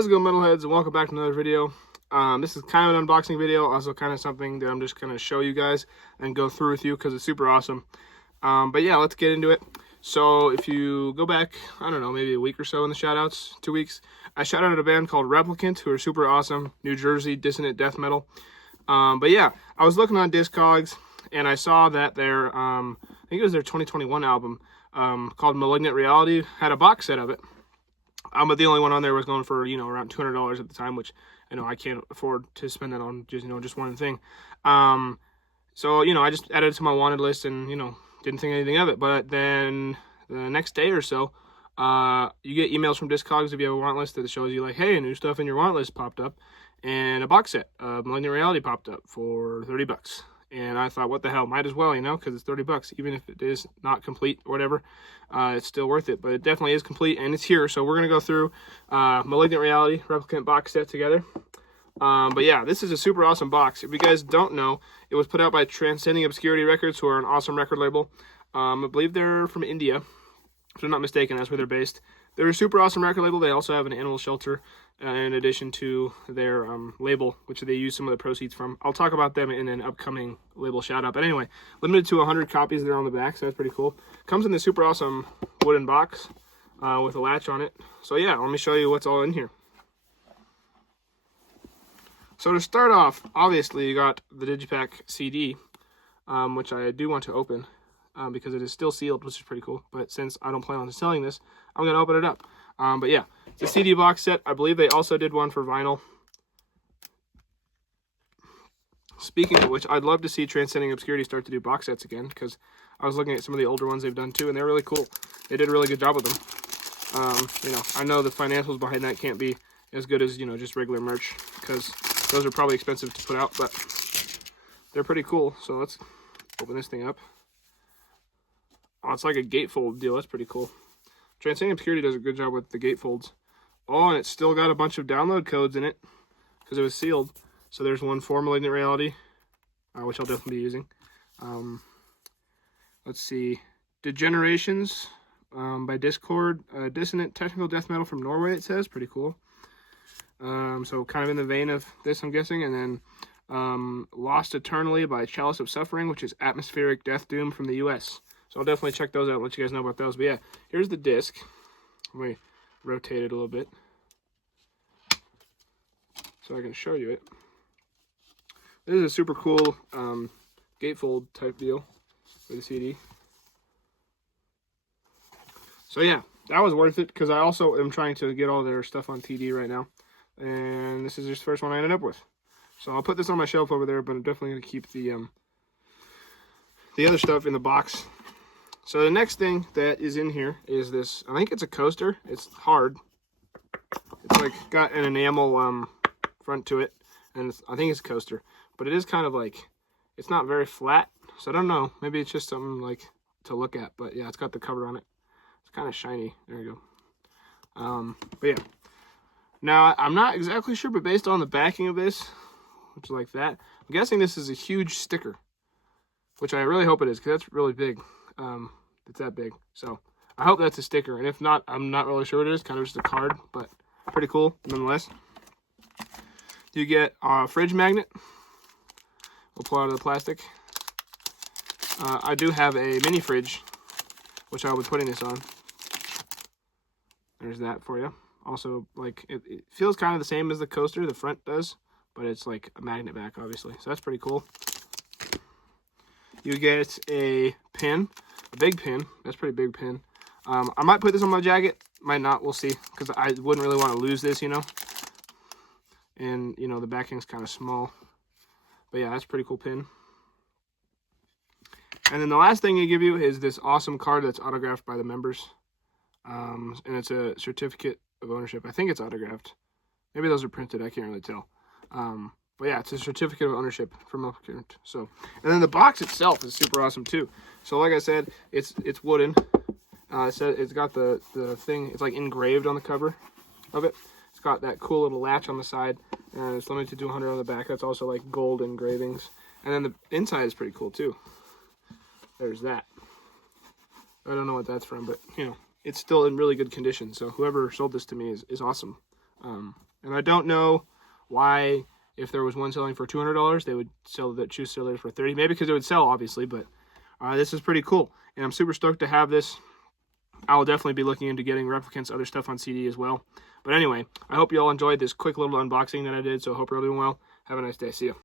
How's it going, metalheads, and welcome back to another video. This is kind of an unboxing video, also kind of something that I'm just going to show you guys and go through with you because it's super awesome. But yeah, let's get into it. So if you go back, I don't know, maybe a week or so in the shoutouts, 2 weeks, I shout out a band called Replicant, who are super awesome, New Jersey dissonant death metal. But yeah, I was looking on Discogs and I saw that their, I think it was their 2021 album called Malignant Reality had a box set of it. But the only one on there was going for, around $200 at the time, which, I can't afford to spend that on just one thing. So, I just added it to my wanted list and, didn't think anything of it. But then the next day or so, you get emails from Discogs if you have a want list that shows you like, hey, new stuff in your want list popped up. And a box set of Malignant Reality popped up for $30. And I thought, what the hell, might as well, because it's $30, even if it is not complete or whatever, it's still worth it. But it definitely is complete, and it's here. So we're going to go through Malignant Reality Replicant box set together. But yeah, this is a super awesome box. If you guys don't know, it was put out by Transcending Obscurity Records, who are an awesome record label. I believe they're from India, if I'm not mistaken. That's where they're based. They're a super awesome record label. They also have an animal shelter in addition to their label, which they use some of the proceeds from. I'll talk about them in an upcoming label shout out. But anyway, limited to 100 copies there on the back, so that's pretty cool. Comes in this super awesome wooden box with a latch on it. So yeah, let me show you what's all in here. So to start off, obviously you got the Digipack CD, which I do want to open because it is still sealed, which is pretty cool. But since I don't plan on selling this, I'm going to open it up. But yeah, it's a CD box set. I believe they also did one for vinyl. Speaking of which, I'd love to see Transcending Obscurity start to do box sets again, because I was looking at some of the older ones they've done too, and they're really cool. They did a really good job with them. I know the financials behind that can't be as good as, just regular merch, because those are probably expensive to put out, but they're pretty cool. So let's open this thing up. Oh, it's like a gatefold deal. That's pretty cool. Transcending Obscurity does a good job with the gatefolds. Oh, and it's still got a bunch of download codes in it because it was sealed. So there's one for Malignant Reality, which I'll definitely be using. Let's see. Degenerations by Discord. Dissonant technical death metal from Norway, it says. Pretty cool. So kind of in the vein of this, I'm guessing. And then Lost Eternally by Chalice of Suffering, which is atmospheric death doom from the US. So I'll definitely check those out and let you guys know about those. But yeah, here's the disc. Let me rotate it a little bit so I can show you it. This is a super cool gatefold type deal for the CD. So yeah, that was worth it because I also am trying to get all their stuff on TD right now. And this is just the first one I ended up with. So I'll put this on my shelf over there, but I'm definitely going to keep the other stuff in the box. So the next thing that is in here is this, I think it's a coaster. It's hard. It's like got an enamel front to it, and I think it's a coaster. But it is kind of like, it's not very flat, so I don't know. Maybe it's just something like to look at, but yeah, it's got the cover on it. It's kind of shiny. There you go. But yeah. Now, I'm not exactly sure, but based on the backing of this, which is like that, I'm guessing this is a huge sticker, which I really hope it is, because that's really big. It's that big, so I hope that's a sticker, and if not, I'm not really sure what it is. Kind of just a card, but pretty cool nonetheless. You get a fridge magnet. We'll pull out of the plastic. I do have a mini fridge, which I will be putting this on. There's that for you. Also, like, it feels kind of the same as the coaster, the front does, but it's like a magnet back, obviously, so that's pretty cool. You get a pin, a big pin. That's a pretty big pin. I might put this on my jacket, might not, we'll see, because I wouldn't really want to lose this, And, the backing's kind of small. But yeah, that's a pretty cool pin. And then the last thing they give you is this awesome card that's autographed by the members. And it's a certificate of ownership. I think it's autographed. Maybe those are printed, I can't really tell. But yeah, it's a certificate of ownership from Replicant. So, and then the box itself is super awesome too. So like I said, it's wooden. It's got the thing. It's like engraved on the cover of it. It's got that cool little latch on the side, and it's limited to 100 on the back. That's also like gold engravings. And then the inside is pretty cool too. There's that. I don't know what that's from, but it's still in really good condition. So whoever sold this to me is awesome. And I don't know why, if there was one selling for $200, they would sell the choose sellers for $30. Maybe because it would sell, obviously, but this is pretty cool. And I'm super stoked to have this. I will definitely be looking into getting Replicant's other stuff on CD as well. But anyway, I hope you all enjoyed this quick little unboxing that I did, so I hope you're all doing well. Have a nice day. See you.